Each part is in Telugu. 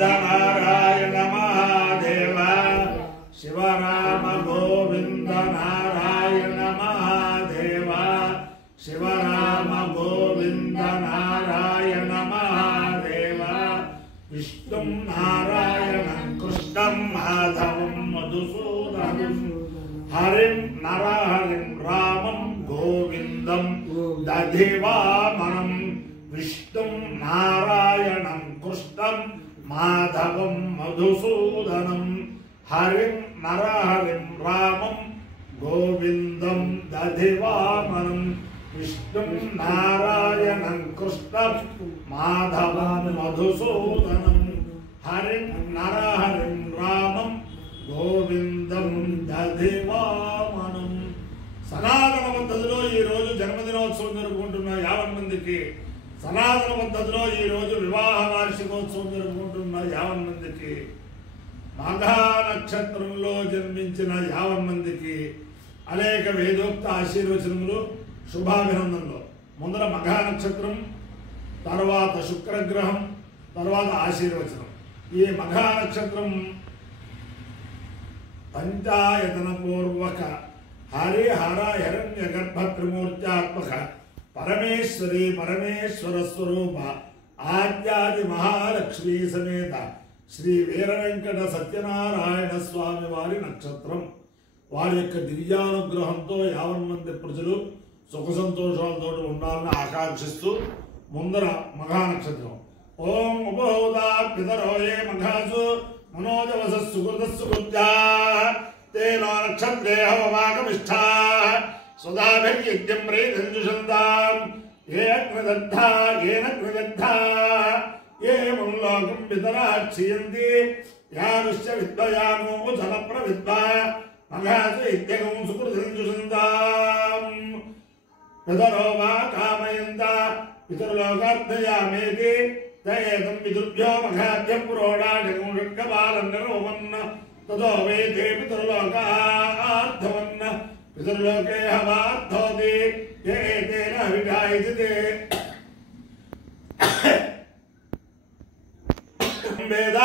नारायण महादेव शिव राम गोविंद नारायण महादेव शिव राम गोविंद नारायण महादेव विष्णु नारायण कृष्णं माधवं मधुसूदनं हरिं नरहरिं रामं गोविंदं दधिवामनं विष्णु नारायणं कृष्णं माधवं मधुसूदनं हरिं नरहरिं रामं गोविंदं दधिवामनं विष्णु नारायणं कृष्णं माधवं मधुसूदनं हरिं नरहरिं रामं गोविंदं दधिवामनं సనాతన పద్ధతిలో ఈ రోజు జన్మదినోత్సవం జరుపుకుంటున్న 50 మందికి, సనాతన పద్ధతిలో ఈ రోజు వివాహ వార్షికోత్సవం జరుపుకుంటున్న 50 మందికి, మఘా నక్షత్రంలో జన్మించిన 50 మందికి అనేక వేదోక్త ఆశీర్వచనములు, శుభాభినందనలు. ముందర మఘా నక్షత్రం, తర్వాత శుక్రగ్రహం, తర్వాత ఆశీర్వచనం. ఈ మఘా నక్షత్రం పంచాయతన పూర్వక हरिहर हिरण्य गर्भ त्रिमूर्त्यात्मक परमेश्वरी परमेश्वर स्वरूप आद्यादि महालक्ष्मी समेत श्री वीर वेंकट सत्यनारायण स्वामी वारी नक्षत्रम वारी యొక్క దివ్యానుగ్రహంతో 50 మంది ప్రజలు సుఖ సంతోషాలతో ఉండాలని ఆకాంక్షిస్తూ ముందర మఘా నక్షత్రం. ఓం ఉపహోదా పితరోయే మఘాసు మనోజవస సుకృతస్సు గుజ్జా तेनो नक्षत्रे हवमागमिष्ठा सुधाभिर्यज्ञं प्रेतञ्जुषन्तां ये अग्निदग्धा येन अग्निदग्धा ये मुल्लोकं पितरा क्षीयन्ति यानुश्च विद्वयानो जनप्रविद्वा मघासु इत्यगं सुकृतञ्जुषन्तां पितरो वा कामयन्ता पितृलोकार्थयामेति तयेदं पितृभ्यो मघाभ्यः पुरोडाशकं षट्कपालं निरोमन् ततो वेदे पितृलोकार्थवन्न पितृलोके हवार्थोति ये एतेन विधायिते वेद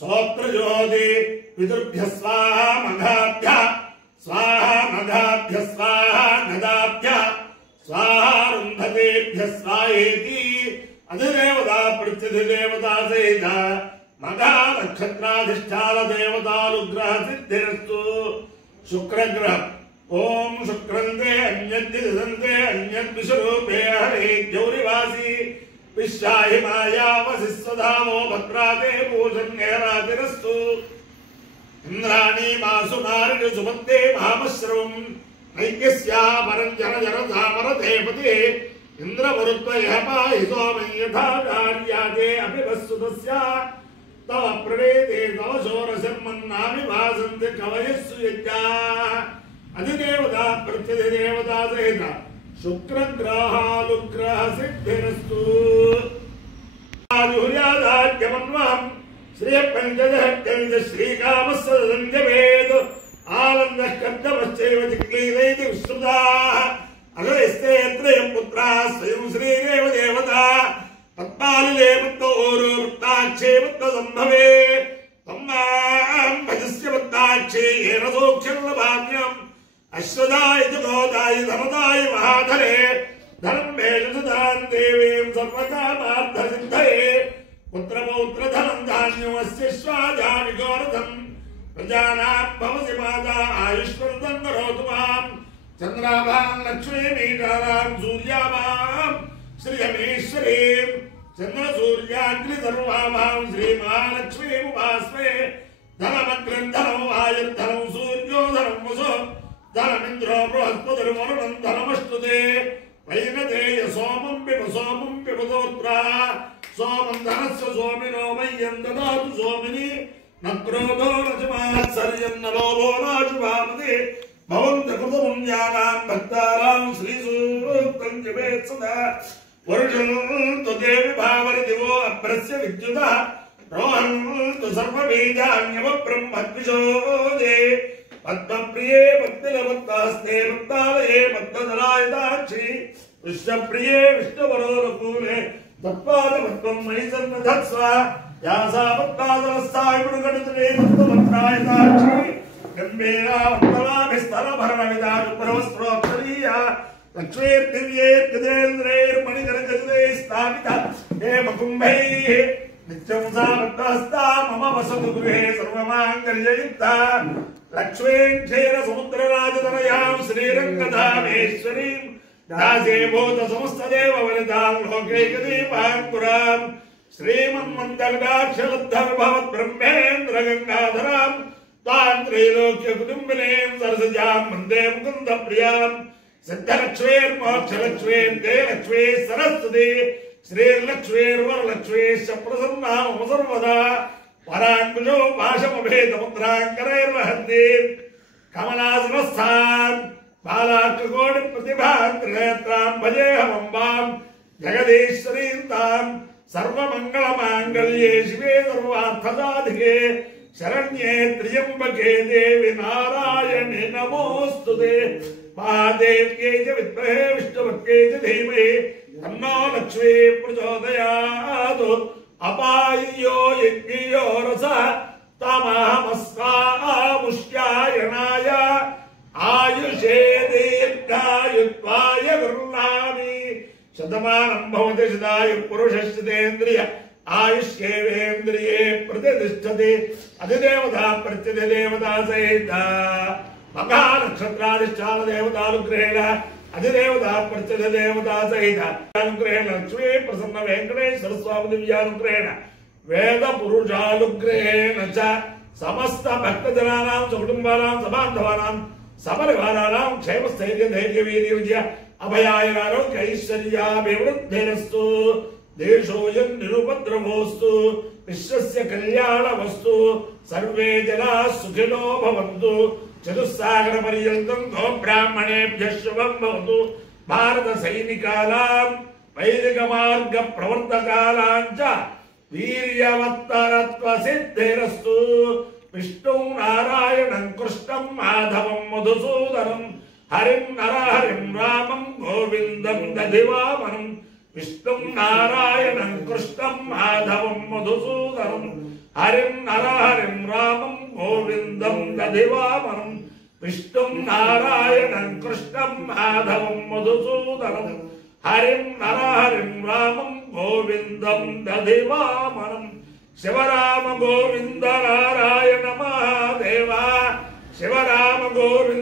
सोत्रजोति पितृभ्यः स्वाहा मघाभ्यः स्वाहा मघाभ्यः स्वाहा नदाभ्यः स्वाहा रुन्धतेभ्यः स्वाहेति अधिदेवता प्रत्यधिदेवता सहित मघा नक्षत्राधिष्ठान देवतानुग्रह सिद्धिरस्तु. शुक्रग्रह ओम शुक्रंते अन्यद्दिसंते अन्यद्विषरूपे हरे द्यौरिवासी विश्वाहि माया वसिस्वधामो भद्राते भूषण्यरातिरस्तु. इंद्राणी मासु नारिणि सुमन्ते महामश्रवम् नैक्यस्या परञ्जन जनधामरधेपते इन्द्रवरुद्वयः पाहि सोमं यथा कार्याते अभिवस्सुतस्या तव प्रणेते तव शोरशर्मन्नामि भासन्ते कवयस्सु यज्ञाः अधिदेवता प्रत्यधिदेवता सहित शुक्रग्रहानुग्रह सिद्धिरस्तु. आयुर्यादाख्यमन्वहं श्रियपञ्चदहत्यञ्च श्रीकामस्सदञ्जवेद आनन्दः कर्दमश्चैव चिक्लीदैति विश्रुताः अगस्ते त्रयं पुत्राः स्वयं श्रीदेव देवता पद्मालिले पुत्रोरु वृत्ताक्षे पुत्रसम्भवे तम्मां भजस्य वृत्ताक्षे येन सौख्यं अश्वदाय जगोदाय धनदाय महाधरे धनं मेलुदां देवीं सर्वकामार्थसिद्धये पुत्रपौत्रधनं धान्यमस्य स्वाजानि गोरधं प्रजानां भवसि माता आयुष्वर्धं करोतु मां चन्द्राभां लक्ष्मीमीटानां सूर्याभां श्रियमेश्वरीं चंद्र सूर्याग्नि सर्वाभां श्री महालक्ष्मी उपास्मे धनमग्रं धनं वायुर्धनं सूर्यो धनं वसो धनमिन्द्रो बृहस्पतिर्वरुणं धनमस्तुते वैनतेय सोमं पिबतोत्रा सोमं धनस्य सोमिनो मह्यं ददातु सोमिनि न क्रोधो न च मात्सर्यं न लोभो न शुभामते भवन्तः कृतपुण्यानां भक्तानां श्रीसूक्तं जपेत् सदा वर्षन्तु देवि भावरिदिवो अभ्रस्य विद्युतः रोहन्तु सर्वबीजान्यवब्रह्मद्विषोजे पद्मप्रिये पद्मिलभक्तास्ते भक्तालये पद्मधरायताक्षि विष्णुप्रिये विष्णुवरोरपूले तत्पादपद्मं मयि सन्नधत्स्व వ్యాసావత్తాదరస్థాయిపుడుగడుతునే భక్తమంత్రాయతాక్షి గంభీరావత్తరాభిస్థలభరణవిదాడుపురవస్త్రోత్తరీయ లక్ష్మీర్దివ్యేర్గజేంద్రైర్మణికరగజుదే స్థాపిత హేమకుంభైః నిత్యం సా భక్తహస్తా మమ వసతు గృహే సర్వమాంగళ్యయుక్త లక్ష్మీం క్షీరసముద్రరాజతనయాం శ్రీరంగధామేశ్వరీం దాసే భూత సమస్తదేవ వనితాం లోకైకదీపాంకురాం శ్రీమన్మందగడాక్షలబ్ధర్భవత్ బ్రహ్మేంద్ర గంగాధరాం తాం త్రైలోక్య కుటుంబినీం సరసజాం వందే ముకుంద ప్రియాం సిద్ధలక్ష్మీర్మోక్షలక్ష్మీర్దే లక్ష్మీ సరస్వతి శ్రీర్లక్ష్మీర్వరలక్ష్మీశ్చ ప్రసన్నా మమ సర్వదా పరాంకుశో భాషమభేదముద్రాంకరైర్వహంతి కమలాసనస్థాన్ బాలాక్షకోటి ప్రతిభాం త్రినేత్రాం భజేహమంబాం జగదీశ్వరీం తాం సర్వమంగళమాంగళ్యే శివే సర్వార్థసాధికే శరణ్యే త్ర్యంబకే దేవి నారాయణి నమోస్తుతే మహాదేవ్యై చ విద్మహే విష్ణుపత్న్యై చ ధీమహి తన్నో లక్ష్మీ ప్రచోదయాత్ అపాయ్యో యజ్ఞియో రసః తమహమస్కాముష్యాయనాయ ఆయుషే దీర్ఘాయుత్వాయ గృహ్ణామి శతమానం భవతి శతాయుః పురుషస్యేంద్రియ ఆయుష్యేవేంద్రియే ప్రతిష్టతి అధిదేవతా ప్రత్యధిదేవతా సహిత మహానక్షత్రాధిష్టాన దేవతానుగ్రహేణ అధిదేవతా ప్రత్యధిదేవతా సహిత అనుగ్రహేణ లక్ష్మీ ప్రసన్న వెంకటేశ్వర స్వామి దివ్యానుగ్రహేణ వేద పురుషానుగ్రహేణ చ సమస్త భక్తజనానాం సకుటుంబానాం సబాంధవానాం సపరివారానాం క్షేమస్థైర్య ధైర్య వీర్య విజయ అభయాయనారోగ్య ఐశ్వర్యాభివృద్ధిరస్తు దేశోయం నిరుపద్రవోస్తు విశ్వస్య కళ్యాణమస్తు సర్వే జనా సుఖినో భవంతు చతుస్సాగర పర్యంతం గో బ్రాహ్మణేభ్యః శుభం భవతు భారత సైనికానాం వైదిక మార్గ ప్రవర్తకానాం చ వీర్యవత్తరత్వ సిద్ధిరస్తు విష్ణు నారాయణం కృష్ణం మాధవం మధుసూదనం హరిం నరహరిం రామం గోవిందం దధివామనం విష్ణు నారాయణం కృష్ణం మాధవం మధుసూదనం హరిం నరహరిం రామం గోవిందం దధివామనం విష్ణు నారాయణం కృష్ణం మాధవం మధుసూదనం హరిం నరహరిం రామం గోవిందం దధివామనం శివరామ గోవింద నారాయణ మహాదేవ శివరామ గోవింద